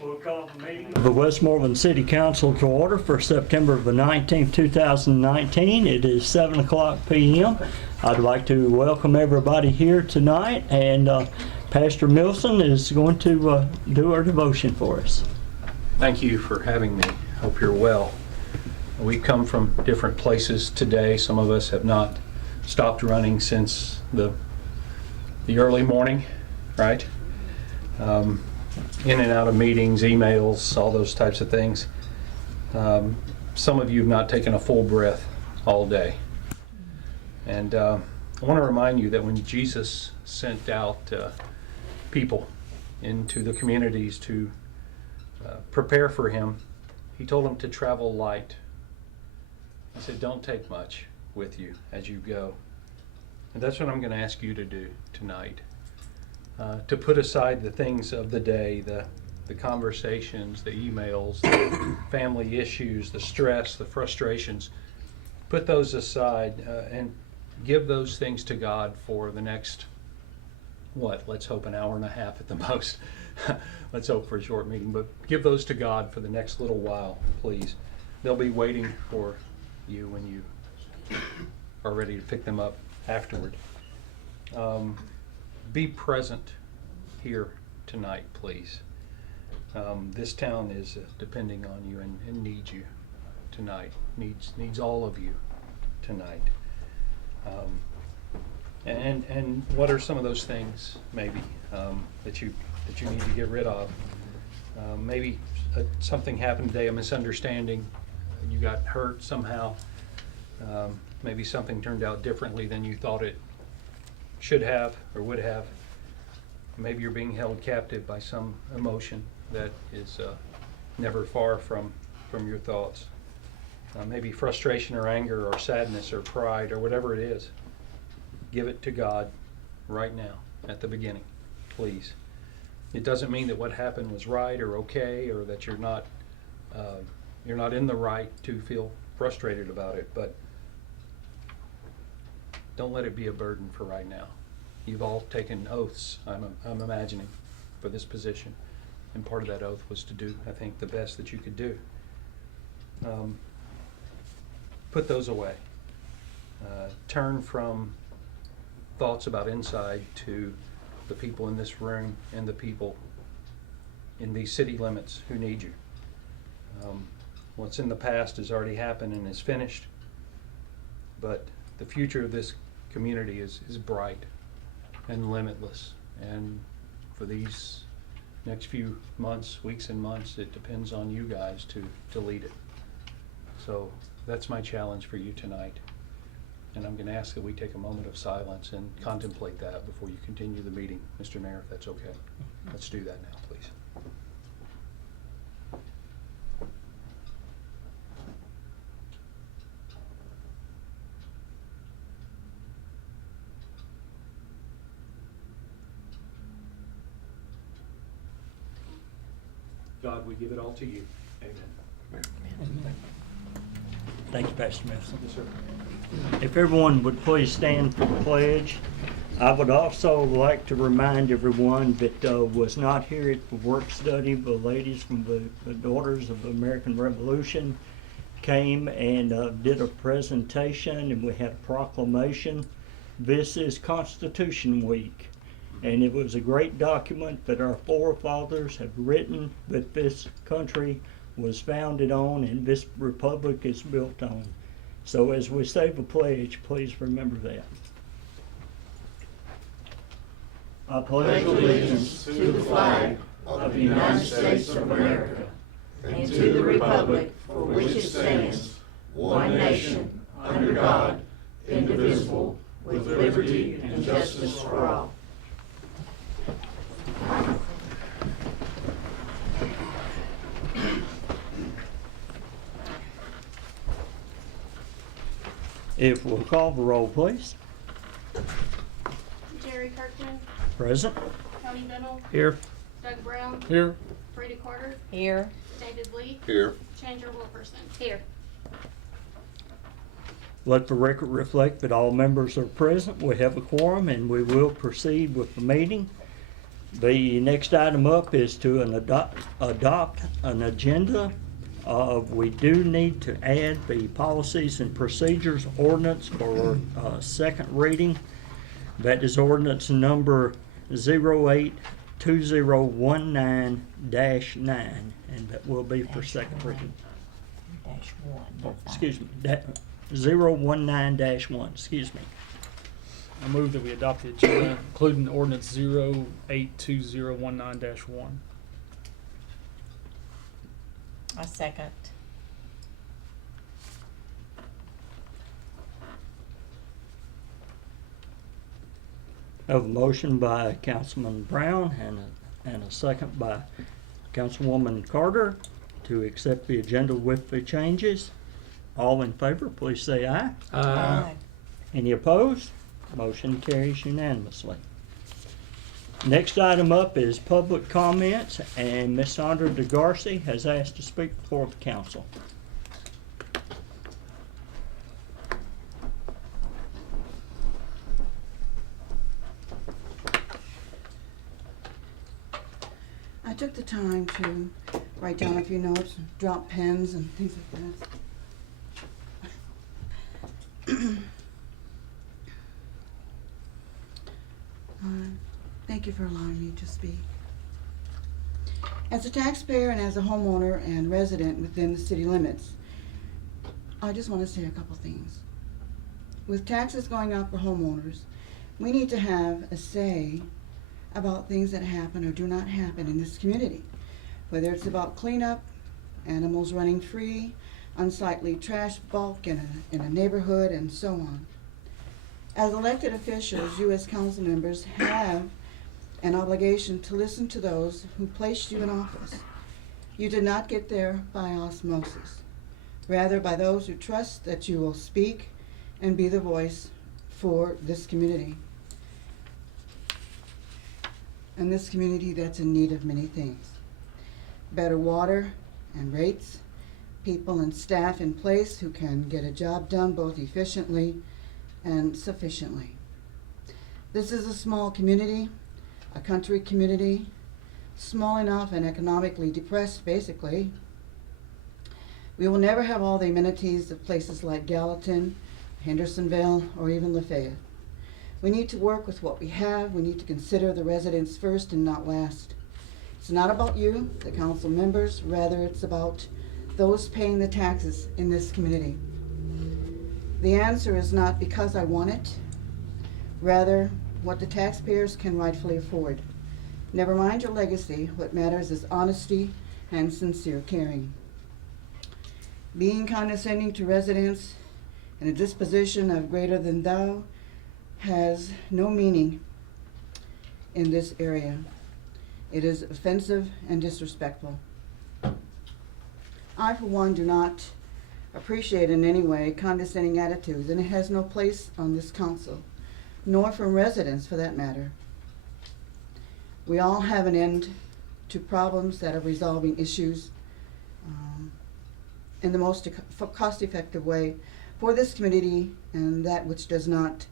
We'll call the meeting of the Westmoreland City Council to order for September the 19th, 2019. It is 7:00 p.m. I'd like to welcome everybody here tonight, and Pastor Milson is going to do our devotion for us. Thank you for having me. Hope you're well. We've come from different places today. Some of us have not stopped running since the early morning, right? In and out of meetings, emails, all those types of things. Some of you have not taken a full breath all day. And I want to remind you that when Jesus sent out people into the communities to prepare for him, he told them to travel light. He said, don't take much with you as you go. And that's what I'm going to ask you to do tonight. To put aside the things of the day, the conversations, the emails, the family issues, the stress, the frustrations. Put those aside and give those things to God for the next, let's hope an hour and a half at the most. Let's hope for a short meeting, but give those to God for the next little while, please. They'll be waiting for you when you are ready to pick them up afterward. Be present here tonight, please. This town is depending on you and needs you tonight. Needs all of you tonight. And what are some of those things maybe that you need to get rid of? Maybe something happened today, a misunderstanding. You got hurt somehow. Maybe something turned out differently than you thought it should have or would have. Maybe you're being held captive by some emotion that is never far from your thoughts. Maybe frustration or anger or sadness or pride or whatever it is. Give it to God right now at the beginning, please. It doesn't mean that what happened was right or okay, or that you're not in the right to feel frustrated about it, but don't let it be a burden for right now. You've all taken oaths, I'm imagining, for this position. And part of that oath was to do, I think, the best that you could do. Put those away. Turn from thoughts about inside to the people in this room and the people in these city limits who need you. What's in the past has already happened and is finished, but the future of this community is bright and limitless, and for these next few months, weeks and months, it depends on you guys to lead it. So that's my challenge for you tonight, and I'm going to ask that we take a moment of silence and contemplate that before you continue the meeting. Mr. Mayor, if that's okay. Let's do that now, please. God, we give it all to you. Amen. Amen. Thank you, Pastor Milson. Yes, sir. If everyone would please stand for the pledge. I would also like to remind everyone that was not here at the work study, the ladies from the Daughters of the American Revolution came and did a presentation, and we had a proclamation. This is Constitution Week, and it was a great document that our forefathers have written, that this country was founded on and this republic is built on. So as we say the pledge, please remember that. I pledge allegiance to the flag of the United States of America and to the republic for which it stands, one nation, under God, indivisible, with liberty and justice for all. If we'll call the roll, please. Jerry Kirkman, Present. Tony Bennell, Here. Doug Brown, Here. Brady Carter, Here. David Lee, Here. Chandra Wilkerson. Here. Let the record reflect that all members are present. We have a quorum and we will proceed with the meeting. The next item up is to adopt an agenda. We do need to add the policies and procedures ordinance for second reading. That is ordinance number 082019-9, and that will be for second reading. Oh, excuse me, 019-1, excuse me. I move that we adopt the agenda, including ordinance 082019-1. I second. I have a motion by Councilman Brown and a second by Councilwoman Carter to accept the agenda with the changes. All in favor, please say aye. Aye. Any opposed? Motion carries unanimously. Next item up is public comments, and Ms. Sandra DeGarcy has asked to speak before the council. I took the time to write down a few notes, drop pens and things like that. Thank you for allowing me to speak. As a taxpayer and as a homeowner and resident within the city limits, I just want to say a couple things. With taxes going up for homeowners, we need to have a say about things that happen or do not happen in this community. Whether it's about cleanup, animals running free, unsightly trash bulk in a neighborhood, and so on. As elected officials, you as council members have an obligation to listen to those who placed you in office. You did not get there by osmosis, rather by those who trust that you will speak and be the voice for this community. And this community that's in need of many things. Better water and rates, people and staff in place who can get a job done both efficiently and sufficiently. This is a small community, a country community, small enough and economically depressed, basically. We will never have all the amenities of places like Gallatin, Hendersonville, or even Lafayette. We need to work with what we have. We need to consider the residents first and not last. It's not about you, the council members, rather it's about those paying the taxes in this community. The answer is not because I want it, rather what the taxpayers can rightfully afford. Never mind your legacy, what matters is honesty and sincere caring. Being condescending to residents and a disposition of greater than thou has no meaning in this area. It is offensive and disrespectful. I, for one, do not appreciate in any way condescending attitudes, and it has no place on this council, nor from residents for that matter. We all have an end to problems that are resolving issues in the most cost-effective way for this community, and that which does not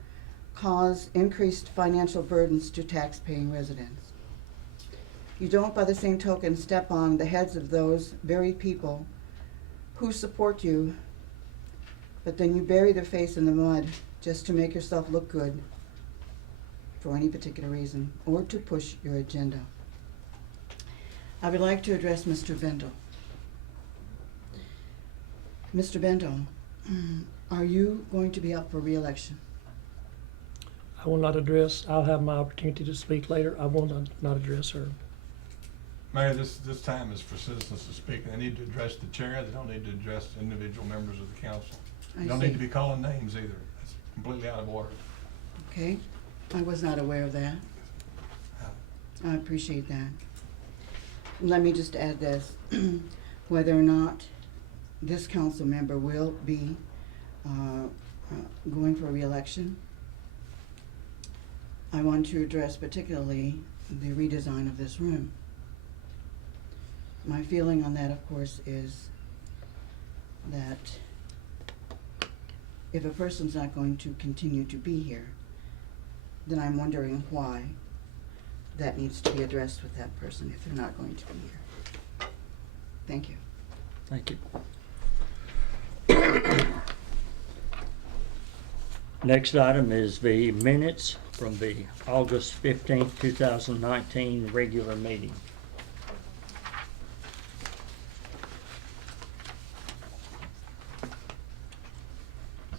cause increased financial burdens to tax-paying residents. You don't, by the same token, step on the heads of those very people who support you, but then you bury their face in the mud just to make yourself look good for any particular reason or to push your agenda. I would like to address Mr. Bendel. Mr. Bendel, are you going to be up for re-election? I will not address, I'll have my opportunity to speak later. I will not address her. Mayor, this time is for citizens to speak. They need to address the chair. They don't need to address individual members of the council. I You don't see. need to be calling names either. That's completely out of order. Okay, I was not aware of that. I appreciate that. Let me just add this. Whether or not this council member will be going for re-election, I want to address particularly the redesign of this room. My feeling on that, of course, is that if a person's not going to continue to be here, then I'm wondering why that needs to be addressed with that person if they're not going to be here. Thank you. Thank you. Next item is the minutes from the August 15th, 2019 regular meeting.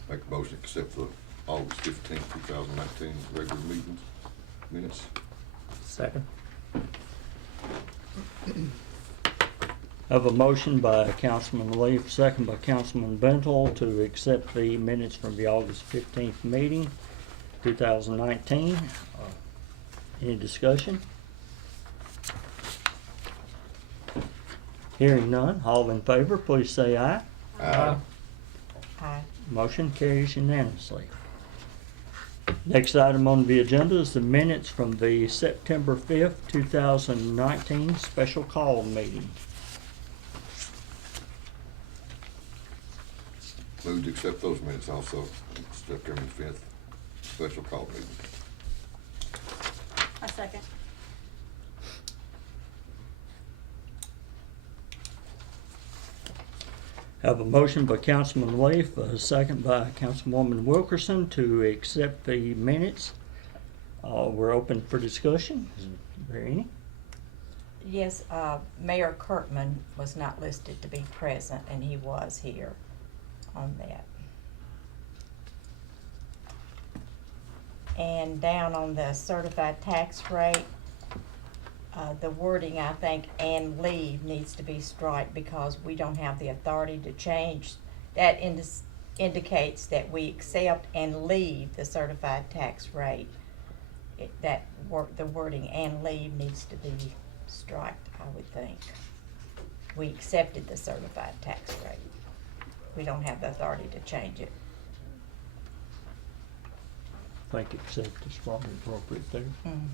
Make a motion to accept the August 15th, 2019 regular meetings minutes. Second. I have a motion by Councilman Leaf, second by Councilman Bentel to accept the minutes from the August 15th meeting, 2019. Any discussion? Hearing none, all in favor, please say aye. Aye. Aye. Motion carries unanimously. Next item on the agenda is the minutes from the September 5th, 2019 special call meeting. Move to accept those minutes also, September 5th, special call meeting. A second. Have a motion by Councilman Leaf, a second by Councilwoman Wilkerson to accept the minutes. We're open for discussion. Is there any? Yes, Mayor Kirkman was not listed to be present, and he was here on that. And down on the certified tax rate, the wording, I think, "and leave" needs to be striked because we don't have the authority to change. That indicates that we accept and leave the certified tax rate. The wording "and leave" needs to be striked, I would think. We accepted the certified tax rate. We don't have the authority to change it. I think accept is probably appropriate there. Mhm.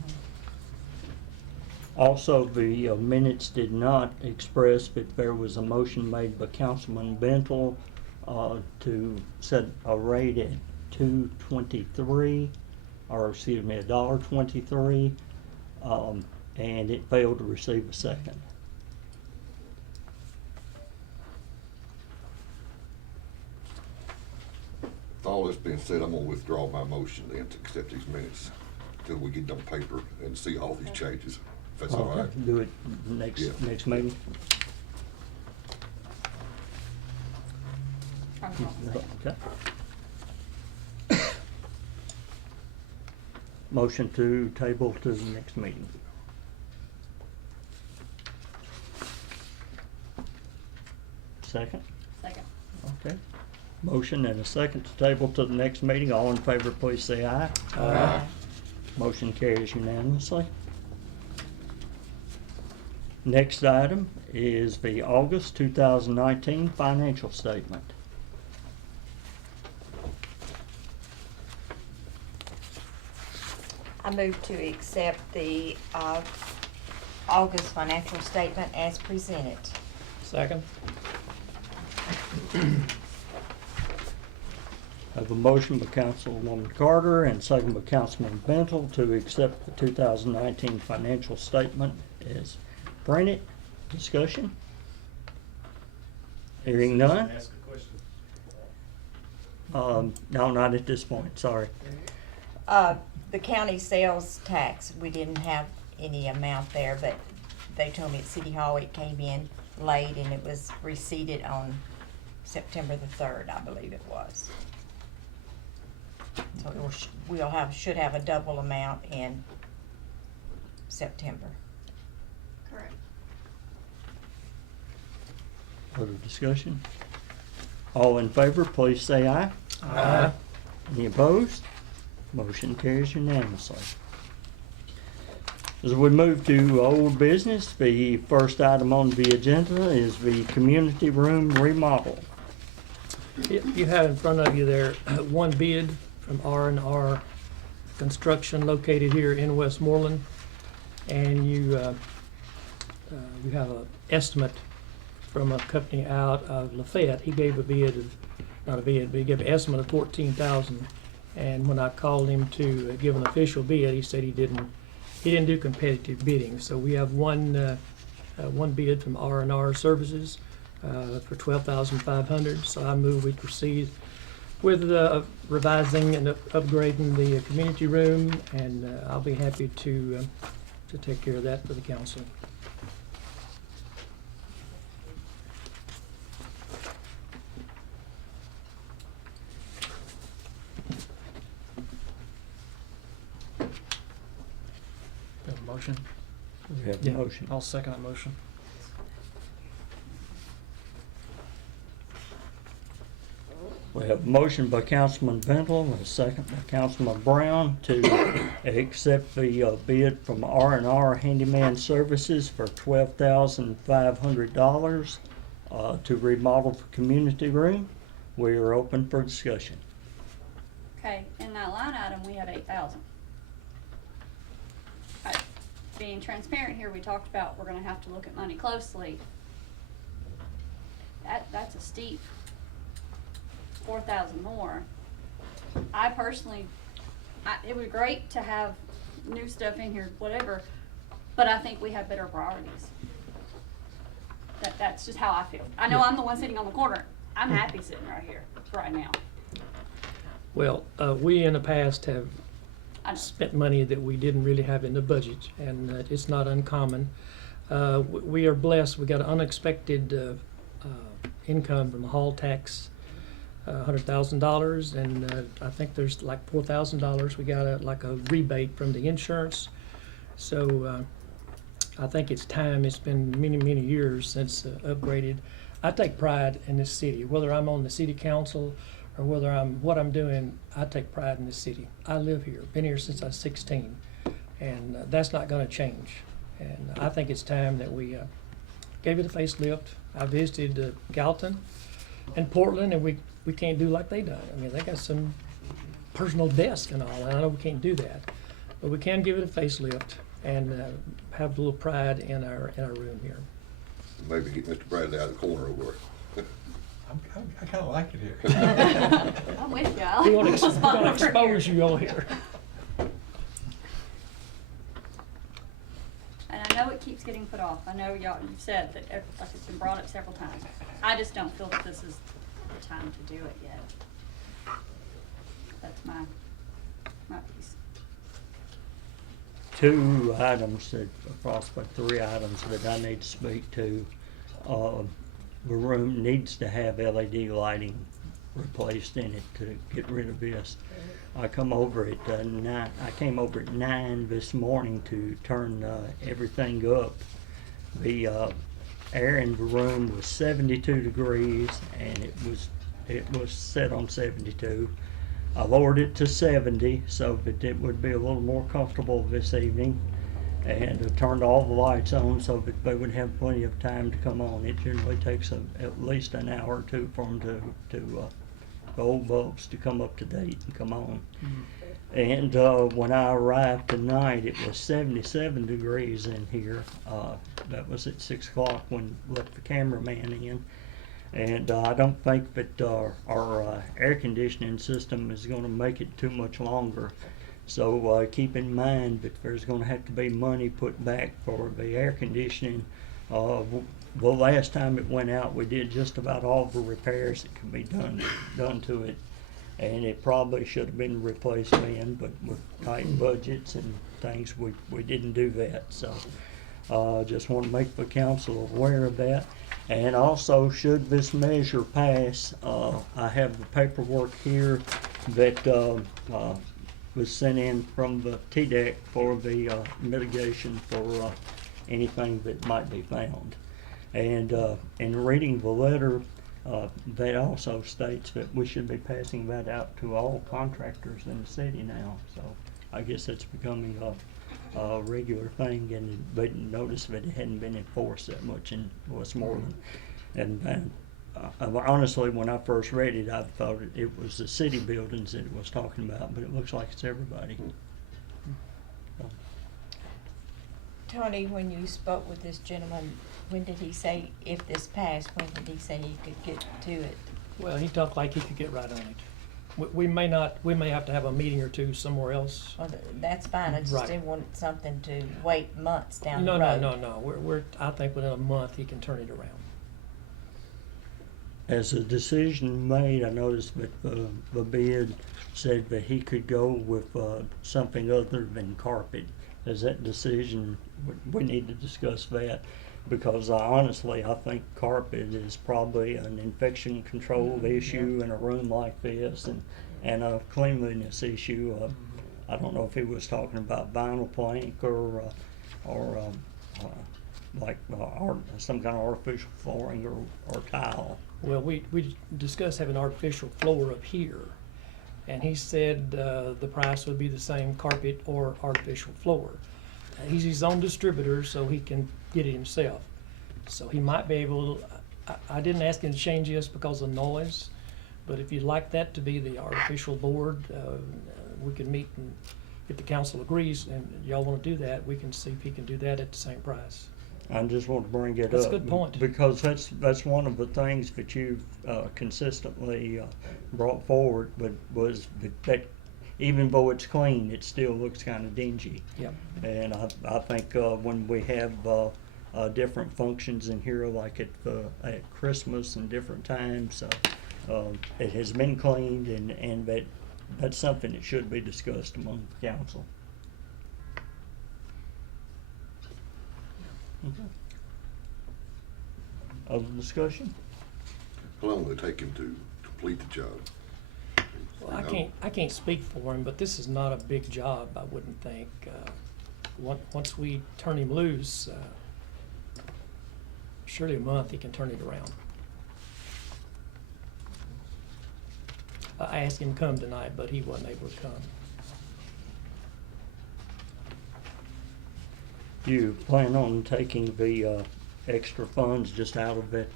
Also, the minutes did not express that there was a motion made by Councilman Bentel to set a rate at $2.23, or excuse me, $1.23, and it failed to receive a second. With all this being said, I'm gonna withdraw my motion then to accept these minutes until we get it on paper and see all these changes, if that's all right. Do it next Yeah. next meeting. Okay. Motion to table to the next meeting. Second? Second. Okay. Motion and a second to table to the next meeting. All in favor, please say aye. Aye. Motion carries unanimously. Next item is the August 2019 financial statement. I move to accept the August financial statement as presented. Second. I have a motion by Councilwoman Carter and second by Councilman Bentel to accept the 2019 financial statement as printed. Discussion? Hearing none? Ask a question. No, not at this point, sorry. The county sales tax, we didn't have any amount there, but they told me at City Hall it came in late and it was receipted on September the 3rd, I believe it was. So should have a double amount in September. Correct. Further discussion? All in favor, please say aye. Aye. Any opposed? Motion carries unanimously. As we move to old business, the first item on the agenda is the community room remodel. You have in front of you there one bid from R&R Construction located here in Westmoreland. And you have an estimate from a company out of Lafayette. He gave a bid of, not a bid, but he gave an estimate of $14,000. And when I called him to give an official bid, he said he didn't he didn't do competitive bidding, so we have one bid from R&R Services for $12,500. So I move we proceed with revising and upgrading the community room, and I'll be happy to take care of that for the council. Have a motion? We have a Yeah. motion. I'll second that motion. We have a motion by Councilman Bentel and a second by Councilman Brown to accept the bid from R&R Handyman Services for $12,500 to remodel the community room. We are open for discussion. Okay, in that line item, we have 8,000. Being transparent here, we talked about we're gonna have to look at money closely. That's a steep 4,000 more. I personally, it would be great to have new stuff in here, whatever, but I think we have better priorities. That's just how I feel. I know I'm the one sitting on the corner. I'm happy sitting right here, right now. Well, we in the past have I know. spent money that we didn't really have in the budget, and it's not uncommon. We are blessed. We got an unexpected income from a hall tax, $100,000, and I think there's like $4,000. We got a rebate from the insurance. So I think it's time. It's been many, many years since upgraded. I take pride in this city, whether I'm on the city council or whether what I'm doing. I take pride in this city. I live here, been here since I was 16, and that's not going to change. And I think it's time that we gave it a facelift. I visited Gallatin and Portland, and we can't do like they done. I mean, they got some personal desk and all, and I know we can't do that, but we can give it a facelift and have a little pride in our room here. Maybe get Mr. Bradley out of the corner over there. I kinda like it here. I'm with you. We want to expose you on here. And I know it keeps getting put off. I know y'all, you've said that like it's been brought up several times. I just don't feel that this is the time to do it yet. That's my piece. Two items, possibly three items that I need to speak to. The room needs to have LED lighting replaced in it to get rid of this. I came over at 9 this morning to turn everything up. The air in the room was 72 degrees, and it was set on 72. I lowered it to 70 so that it would be a little more comfortable this evening, and turned all the lights on so that they would have plenty of time to come on. It generally takes at least an hour or two for them to the old bulbs to come up to date and come on. And when I arrived tonight, it was 77 degrees in here. That was at 6 o'clock when we let the cameraman in. And I don't think that our air conditioning system is going to make it too much longer. So keep in mind that there's going to have to be money put back for the air conditioning. The last time it went out, we did just about all the repairs that could be done to it, and it probably should have been replaced then, but with tight budgets and things, we didn't do that. So just want to make the council aware of that. And also, should this measure pass, I have the paperwork here that was sent in from the TDEC for the mitigation for anything that might be found. And in reading the letter, that also states that we should be passing that out to all contractors in the city now. So I guess it's becoming a regular thing, and they noticed that it hadn't been enforced that much in Westmoreland. And honestly, when I first read it, I thought it was the city buildings that it was talking about, but it looks like it's everybody. So. Tony, when you spoke with this gentleman, when did he say, if this passed, when did he say he could get to it? Well, he talked like he could get right on it. We may not, we may have to have a meeting or two somewhere else. Well, that's fine, I just Right. didn't want something to wait months down the No, road. no, I think within a month he can turn it around. As a decision made, I noticed that the bid said that he could go with something other than carpet. As that decision, we need to discuss that, because honestly, I think carpet is probably an infection control issue in a room like this, and a cleanliness issue. I don't know if he was talking about vinyl plank or some kind of artificial flooring or tile. Well, we discussed having artificial floor up here, and he said the price would be the same, carpet or artificial floor. He's his own distributor, so he can get it himself. So he might be able, I didn't ask him to change this because of noise, but if you'd like that to be the artificial board, we can meet, and if the council agrees and y'all want to do that, we can see if he can do that at the same price. I just want to bring it up. That's a good point. Because that's one of the things that you've consistently brought forward, but was that even though it's clean, it still looks kind of dingy. Yep. And I think when we have different functions in here, like at Christmas and different times, it has been cleaned, and that's something that should be discussed among the council. Okay. Other discussion? How long will it take him to complete the job? Well, I can't speak for him, but this is not a big job, I wouldn't think. Once we turn him loose, surely a month he can turn it around. I asked him to come tonight, but he wasn't able to come. You plan on taking the extra funds just out of that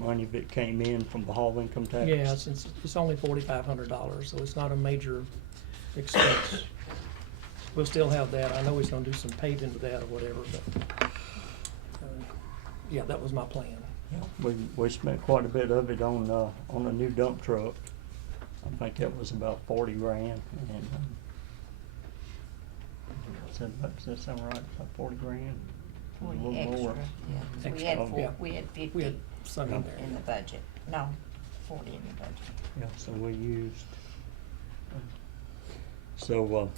money that came in from the hall income tax? Yeah, since it's only $4,500, so it's not a major expense. We'll still have that. I know he's gonna do some paving with that or whatever, but, yeah, that was my plan. Yeah, we spent quite a bit of it on a new dump truck. I think that was about 40 grand, and does that sound right? About 40 grand? A little Extra, more. yeah. We Extra, had yeah. we had We 50 had some in there. in the budget. No, 40 in the budget. Yeah, so we used. So,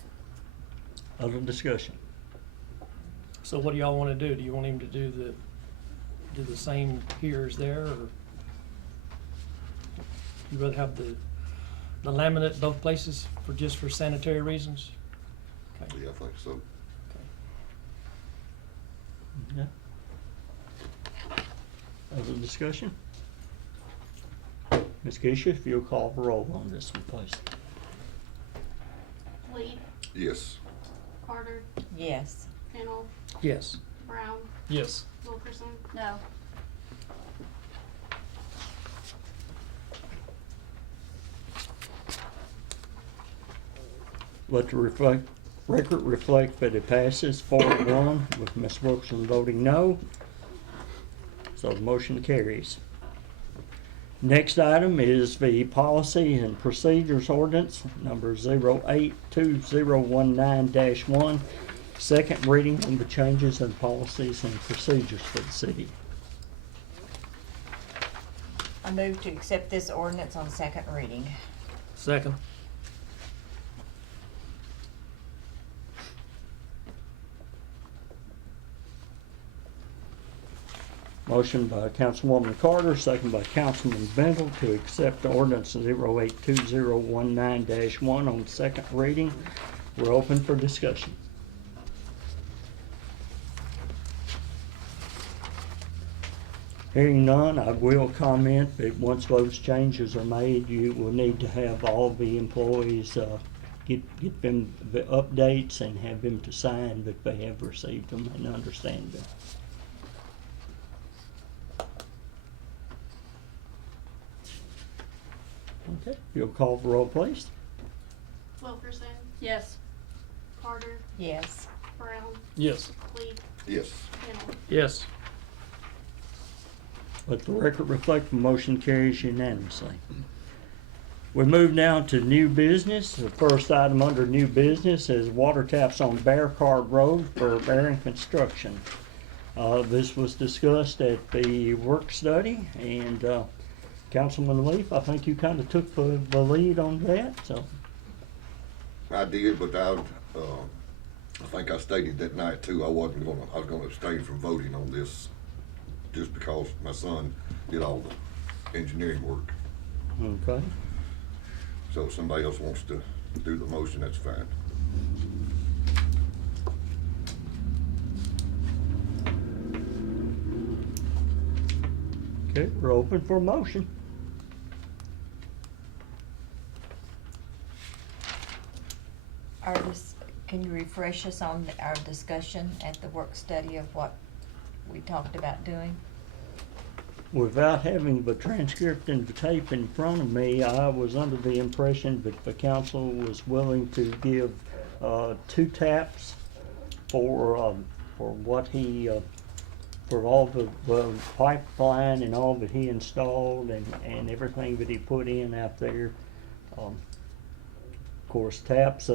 other discussion? So what do y'all wanna do? Do you want him to do the same here as there, or you'd rather have the laminate both places just for sanitary reasons? Okay. Yeah, I think so. Yeah. Other discussion? Ms. Keisha, if you'll call the roll on this one, please. Lee, Yes. Carter, Yes. Pennell, Yes. Brown, Yes. Wilkerson. No. Let the record reflect that it passes 4-1 with Ms. Wilkerson voting no. So the motion carries. Next item is the Policy and Procedures Ordinance, number 082019-1, second reading on the changes in policies and procedures for the city. I move to accept this ordinance on second reading. Second. Motion by Councilwoman Carter, second by Councilman Bendel to accept ordinance 082019-1 on second reading. We're open for discussion. Hearing none, I will comment that once those changes are made, you will need to have all the employees get them the updates and have them to sign that they have received them and understand them. Okay, you'll call the roll, please. Wilkerson. Yes. Carter, Yes. Brown, Yes. Lee, Yes. Pennell. Yes. Let the record reflect the motion carries unanimously. We move now to new business. The first item under new business is water taps on Bear Cart Road for Bearing Construction. This was discussed at the work study, and Councilman Leaf, I think you kind of took the lead on that, so. I did, but I think I stated that night too, I was gonna abstain from voting on this just because my son did all the engineering work. Okay. So if somebody else wants to do the motion, that's fine. Okay, we're open for a motion. Can you refresh us on our discussion at the work study of what we talked about doing? Without having the transcript and the tape in front of me, I was under the impression that the council was willing to give 2 taps for what he for all the pipeline and all that he installed and everything that he put in out there. Of course, taps.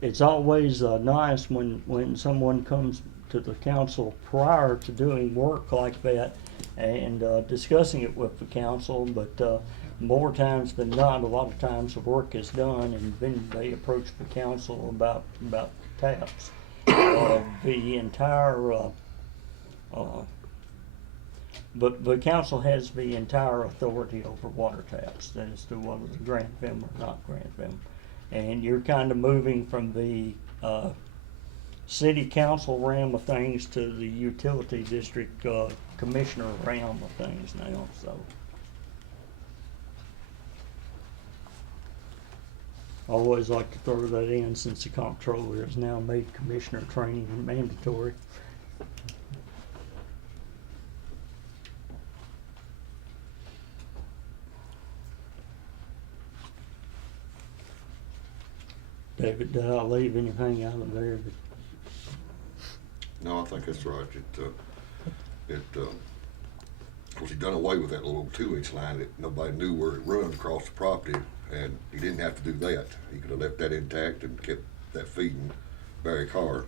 It's always nice when someone comes to the council prior to doing work like that and discussing it with the council, but more times than not, a lot of times the work is done and then they approach the council about taps. The entire but the council has the entire authority over water taps as to whether to grant them or not grant them. And you're kind of moving from the city council realm of things to the utility district commissioner realm of things now, so. I always like to throw that in since the comptroller has now made commissioner training mandatory. David, did I leave anything out of there? No, I think that's right. Of course, he done away with that little 2-inch line that nobody knew where it runs across the property, and he didn't have to do that. He could have left that intact and kept that feeding Barry Carr.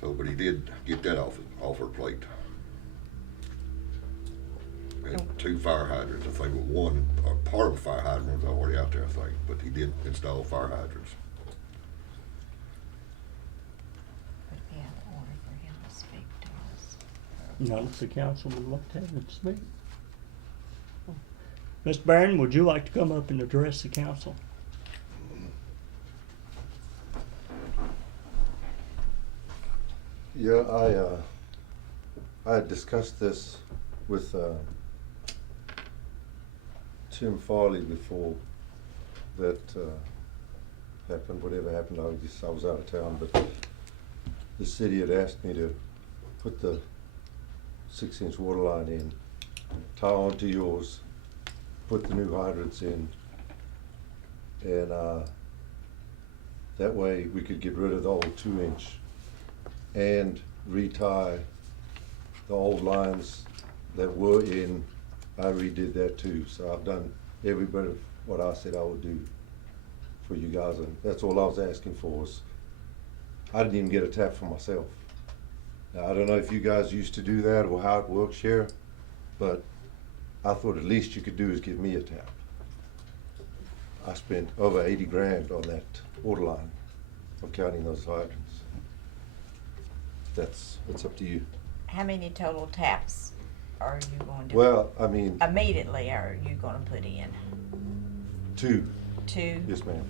So, but he did get that off her plate. And 2 fire hydrants, I think, with one, or part of a fire hydrant was already out there, I think, but he did install fire hydrants. Would be out of order for him to speak to us. None of the council would like to have him speak. Mr. Barron, would you like to come up and address the council? Yeah, I had discussed this with Tim Farley before that happened, whatever happened. I was out of town, but the city had asked me to put the 6-inch water line in, tie onto yours, put the new hydrants in, and that way we could get rid of the old 2-inch and retie the old lines that were in. I redid that too, so I've done every bit of what I said I would do for you guys, and that's all I was asking for. Was I didn't even get a tap for myself. Now, I don't know if you guys used to do that or how it works here, but I thought at least you could do is give me a tap. I spent over 80 grand on that water line for counting those hydrants. It's up to you. How many total taps are you going to? Well, I mean, immediately are you going to put in? 2. 2? Yes, ma'am.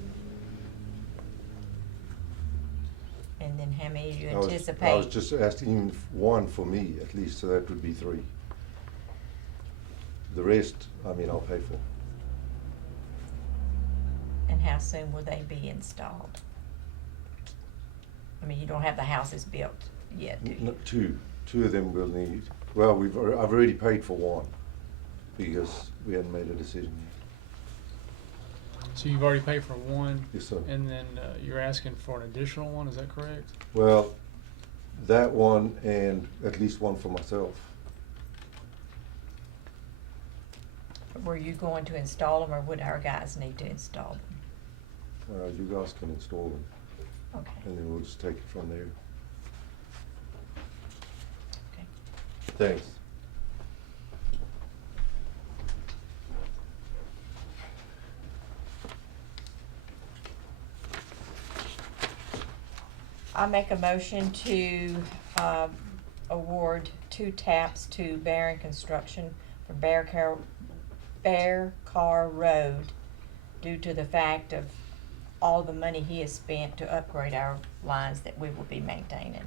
And then how many do you I was anticipate? just asking 1 for me at least, so that would be 3. The rest, I mean, I'll pay for. And how soon will they be installed? I mean, you don't have the houses built yet, do you? 2 of them will need. Well, I've already paid for 1 because we hadn't made a decision yet. So you've already paid for 1? Yes, sir. And then you're asking for an additional one, is that correct? Well, that 1 and at least 1 for myself. were you going to install them, or would our guys need to install them? You guys can install them, Okay. and then we'll just take it from there. Okay. Thanks. I make a motion to award 2 taps to Barron Construction for Bear Car Road due to the fact of all the money he has spent to upgrade our lines that we will be maintaining.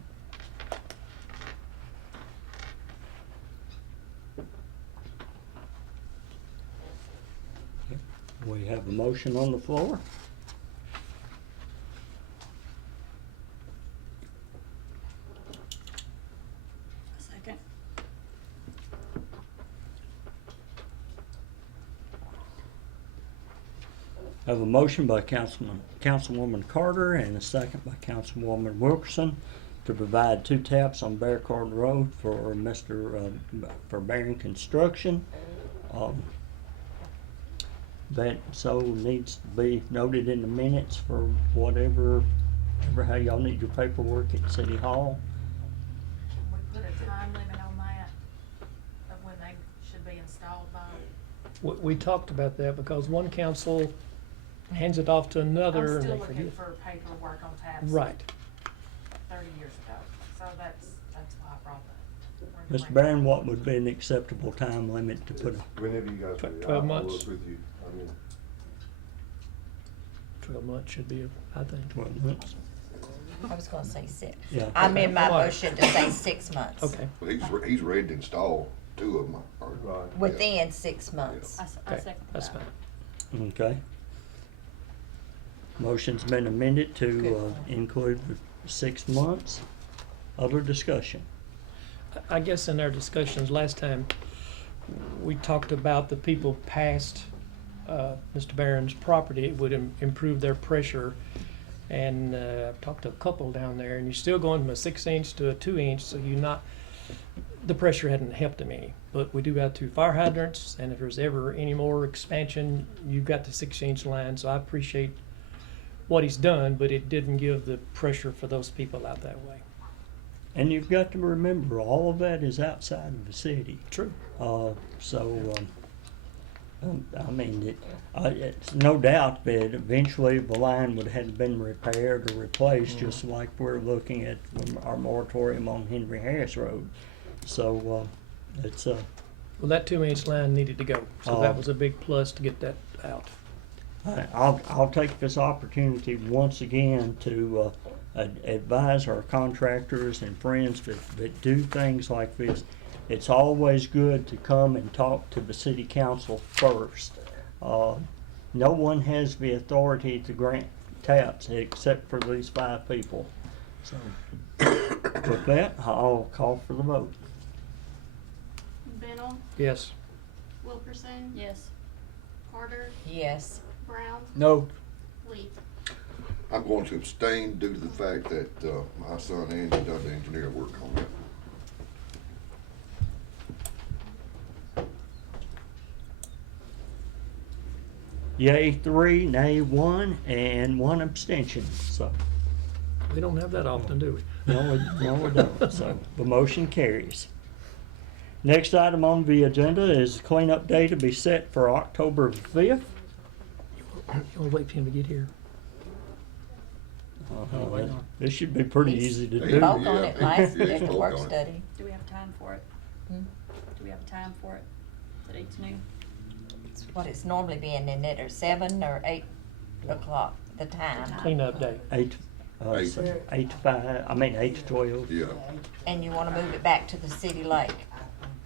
We have a motion on the floor. Second. Have a motion by Councilwoman Carter and a second by Councilwoman Wilkerson to provide 2 taps on Bear Cord Road for for Barron Construction. That so needs to be noted in the minutes for whatever how y'all need your paperwork at City Hall. We put a time limit on that of when they should be installed by. We talked about that because one council hands it off to another I'm and still they looking forget. for paperwork on taps. Right. 30 years ago, so that's why I brought that. Mm-hmm. Mr. Barron, what would be an acceptable time limit to put a Whenever you guys are ready, 12 I'll months. work with you. I mean, 12 months should be, I think. 12 months? I was gonna say 6. Yeah. I amend my Come on. motion to say 6 months. Okay. Well, he's ready to install 2 of them. Right. Within 6 months. I Okay, second that's that. fine. Okay. Motion's been amended to include the 6 months. Other discussion? I guess in our discussions last time, we talked about the people past Mr. Barron's property. It would improve their pressure. And I've talked to a couple down there, and you're still going from a 6-inch to a 2-inch, so the pressure hadn't helped them any. But we do have 2 fire hydrants, and if there's ever any more expansion, you've got the 6-inch line. So I appreciate what he's done, but it didn't give the pressure for those people out that way. And you've got to remember, all of that is outside of the city. True. I mean, it's no doubt that eventually the line would have been repaired or replaced, just like we're looking at our moratorium on Henry Harris Road. So, it's Well, that 2-inch line needed to go, so that was a big plus to get that out. I'll take this opportunity once again to advise our contractors and friends that do things like this. It's always good to come and talk to the city council first. No one has the authority to grant taps except for these 5 people. So with that, I'll call for the vote. Bennell, Yes. Wilkerson. Yes. Carter, Yes. Brown, No. Lee. I'm going to abstain due to the fact that my son Andy done the engineer work on that. Yea 3, nay 1, and 1 abstention. So We don't have that often, do we? no, we don't. So the motion carries. Next item on the agenda is cleanup day to be set for October 5th. You wanna wait for him to get here? This should be pretty easy to We do. spoke on it Yeah, last yeah, at the spoke work on it. study. Do we have time for it? Hmm? Do we have time for it? That each new? It's what it's normally been, isn't it, or 7 or 8 o'clock, the time. Cleanup day. 8 Eight. 8 to 5, I mean 8 to 12. Yeah. And you wanna move it back to the city lake.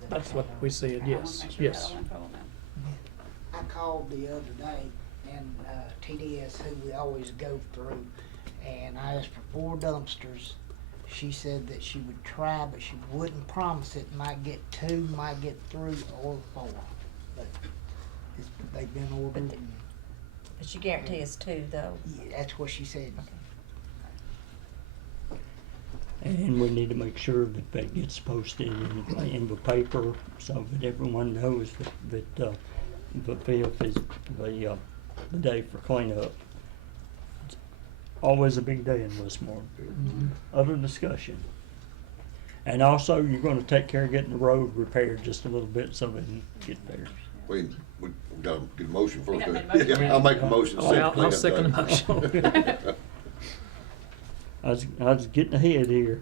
That's what we said, I wanna yes, make sure yes. that all info on that. I called the other day and TDS, who we always go through, and I asked for 4 dumpsters. She said that she would try, but she wouldn't promise it. Might get 2, might get 3, or 4. But they've been ordered. And, But you guarantee us 2, though. yeah, that's what she said. And we need to make sure that that gets posted in the paper so that everyone knows that the 5th is the day for cleanup. It's always a big day in Westmoreland. Other discussion? And also, you're gonna take care of getting the road repaired just a little bit so they can get there. We gotta get a motion first. We haven't made a motion yet. I'll make a motion. to Oh, set I'll cleanup second the day. motion. I was getting ahead here.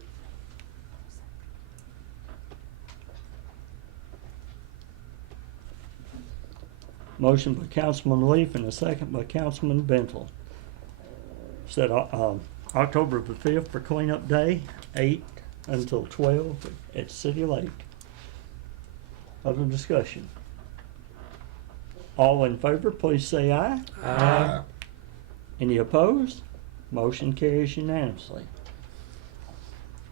Motion by Councilman Leaf and a second by Councilman Bentel. Set October the 5th for cleanup day, 8 until 12 at City Lake. Other discussion? All in favor, please say aye. Aye. Any opposed? Motion carries unanimously.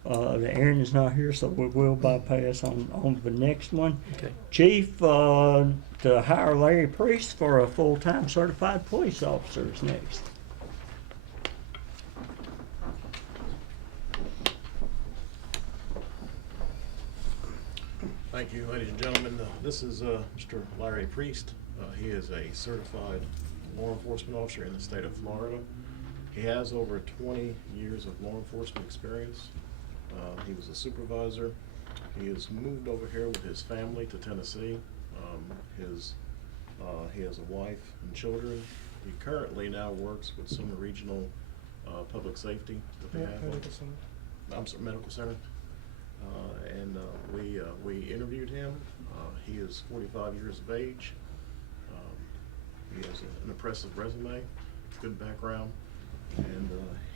Aaron is not here, so we will bypass on the next one. Okay. Chief, to hire Larry Priest for a full-time certified police officer is next. Thank you, ladies and gentlemen. This is Mr. Larry Priest. He is a certified law enforcement officer in the state of Florida. He has over 20 years of law enforcement experience. He was a supervisor. He has moved over here with his family to Tennessee. He has a wife and children. He currently now works with some regional public safety that they have. Medical center. I'm sorry, medical center. We interviewed him. He is 45 years of age. He has an impressive resume, good background, and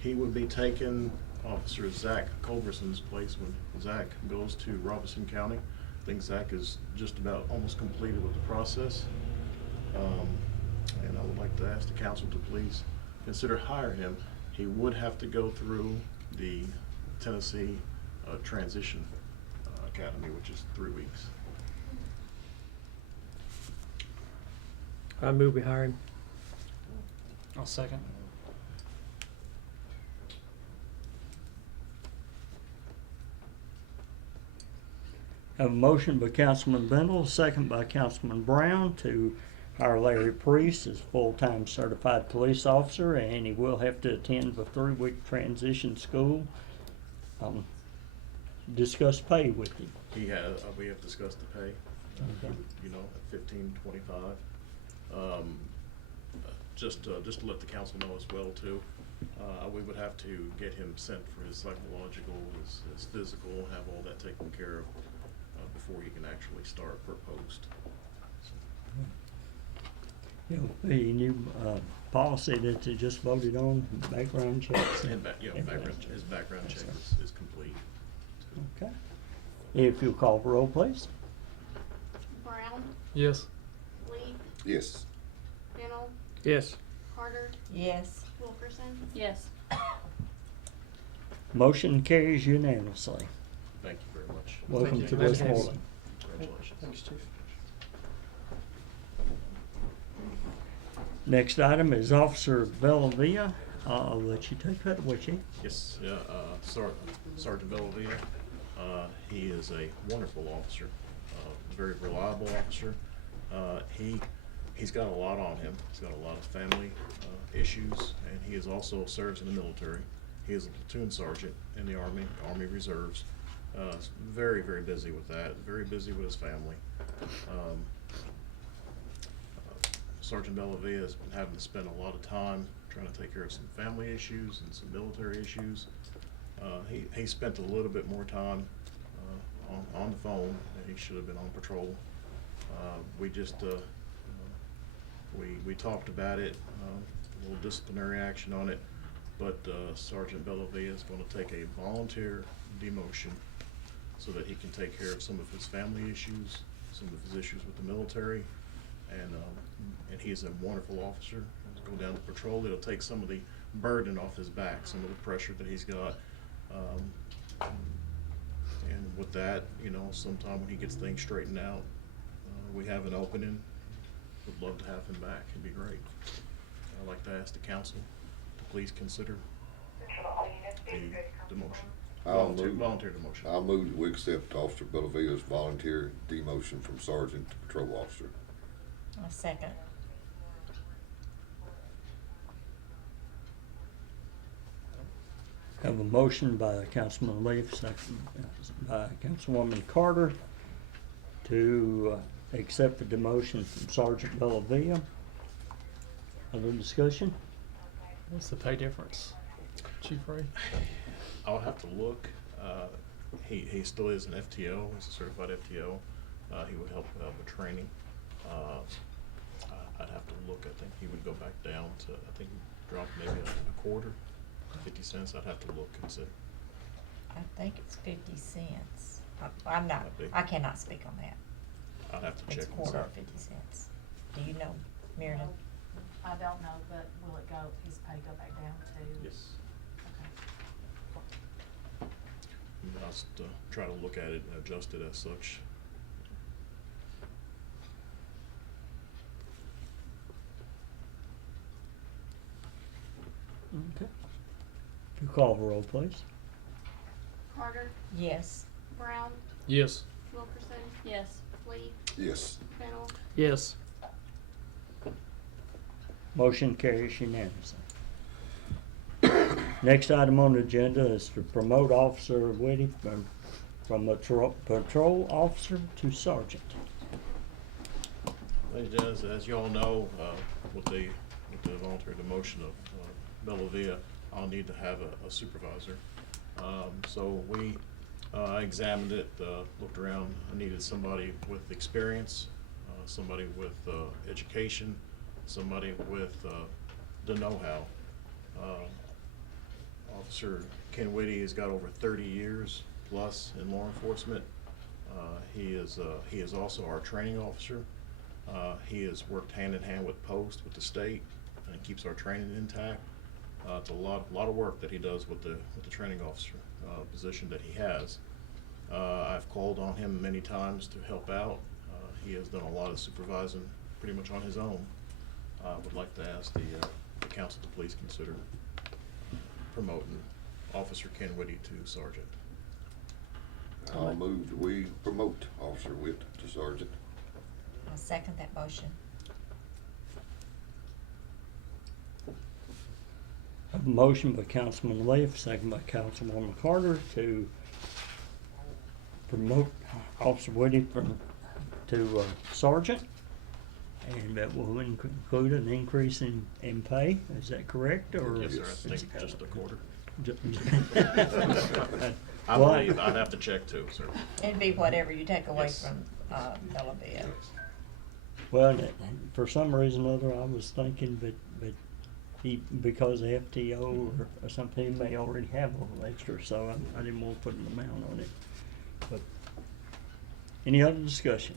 he would be taking Officer Zach Culberson's place when Zach goes to Robeson County. I think Zach is just about almost completed with the process. And I would like to ask the council to please consider hiring him. He would have to go through the Tennessee Transition Academy, which is 3 weeks. I move we hire him. I'll second. Have a motion by Councilman Bendel, second by Councilman Brown to hire Larry Priest as full-time certified police officer, and he will have to attend the 3-week transition school. Discuss pay with him. We have discussed the pay, Okay. at $15.25. Just to let the council know as well too, we would have to get him sent for his psychological, his physical, have all that taken care of before he can actually start per post. The new policy that you just voted on, background checks. And his background check is complete. Okay. If you'll call the roll, please. Brown, Yes. Lee, Yes. Bennell, Yes. Carter, Yes. Wilkerson. Yes. Motion carries unanimously. Thank you very much. Welcome you. to Thank you. Westmoreland. Congratulations. Thanks, Chief. Next item is Officer Velvia. I'll let you take that away, Chief. Yes, Sergeant Velvia. He is a wonderful officer, very reliable officer. He's got a lot on him. He's got a lot of family issues, and he is also serves in the military. He is a platoon sergeant in the Army Reserves. Very, very busy with that. Very busy with his family. Sergeant Velvia has been having to spend a lot of time trying to take care of some family issues and some military issues. He spent a little bit more time on the phone than he should have been on patrol. We talked about it, a little disciplinary action on it, but Sergeant Velvia is going to take a volunteer demotion so that he can take care of some of his family issues, some of his issues with the military, and he's a wonderful officer. He'll go down to patrol. It'll take some of the burden off his back, some of the pressure that he's got. And with that, sometime when he gets things straightened out, we have an opening. Would love to have him back. It'd be great. I'd like to ask the council to please consider the demotion. Volunteer demotion. I'll move that we accept Officer Bellevia's volunteer demotion from sergeant to patrol officer. A second. Have a motion by Councilman Leaf, second by Councilwoman Carter to accept the demotion from Sergeant Velvia. Other discussion? What's the pay difference, Chief Ray? I'll have to look. He still is an FTO, he's a certified FTO. He would help with training. I'd have to look. I think he would go back down to, I think he dropped maybe a quarter, 50 cents. I'd have to look and see. I think it's 50 cents. I'm not, Might be. I cannot speak on that. I'd have to check It's and quarter see. or 50 cents. Do you know, Meredith? I don't know, but will it go, his pay go back down to? Yes. Okay. I'll just, try to look at it and adjust it as such. Okay. If you call the roll, please. Carter, Yes. Brown, Yes. Wilkerson. Yes. Lee, Yes. Fennel. Yes. Motion carries unanimously. Next item on the agenda is to promote Officer Witte from a patrol officer to sergeant. Ladies and gentlemen, as you all know, with the voluntary demotion of Velvia, I'll need to have a supervisor. So I examined it, looked around. I needed somebody with experience, somebody with education, somebody with the know-how. Officer Ken Witte has got over 30 years plus in law enforcement. He is also our training officer. He has worked hand in hand with Post, with the state, and keeps our training intact. It's a lot of work that he does with the training officer position that he has. I've called on him many times to help out. He has done a lot of supervising pretty much on his own. I would like to ask the council to please consider promoting Officer Ken Witte to sergeant. I'll move that we promote Officer Witte to sergeant. I'll second that motion. Have a motion by Councilman Leaf, second by Councilwoman Carter to promote Officer Witte to sergeant. And that will include an increase in pay, is that correct, or? Yes, sir, I think just a quarter. Ju- I Well, believe, I'd have to check too, sir. It'd be whatever you take away Yes. from Velvia. Well, for some reason or other, I was thinking that he, because of FTO or something, he may already have a little extra, so I didn't want to put an amount on it. But any other discussion?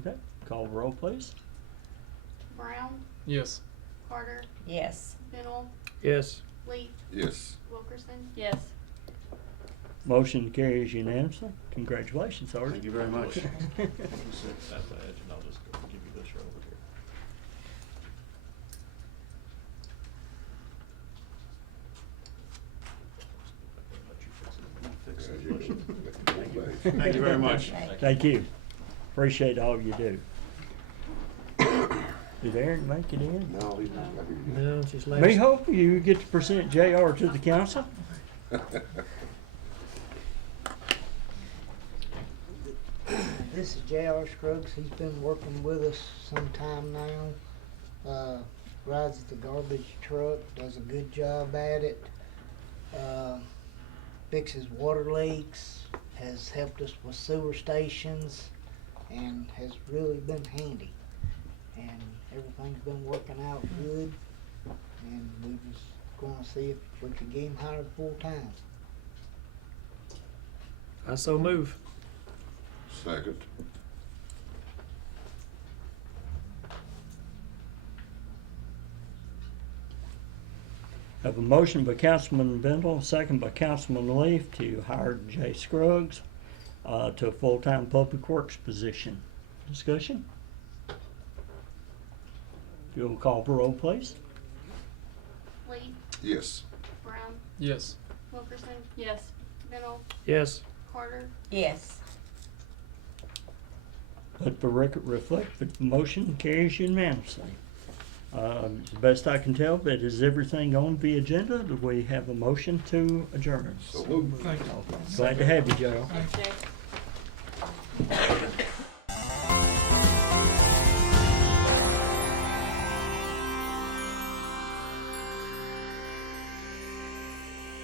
Okay, call the roll, please. Brown, Yes. Carter, Yes. Fennel, Yes. Lee, Yes. Wilkerson. Yes. Motion carries unanimously. Congratulations, Sergeant. Thank you very much. You sit that badge, and I'll just go give you this right over here. Thank you very much. Thank you. Appreciate all you do. Did Aaron make it in? No, he's not here No, she's last. Me hope you get to present JR to the council. yet. This is J.R. Scruggs. He's been working with us some time now. Rides the garbage truck, does a good job at it. Fixes water leaks, has helped us with sewer stations, and has really been handy. And everything's been working out good, and we was gonna see if we could get him hired full time. I so move. Second. Have a motion by Councilman Bendel, second by Councilman Leaf to hire Jay Scruggs to a full-time public works position. Discussion? If you'll call the roll, please. Lee, Yes. Brown, Yes. Wilkerson. Yes. Fennel, Yes. Carter, Yes. Let the record reflect the motion carries unanimously. The best I can tell, but is everything on the agenda? Do we have a motion to adjourn? So moved. Glad to have you, Gerald. Jay?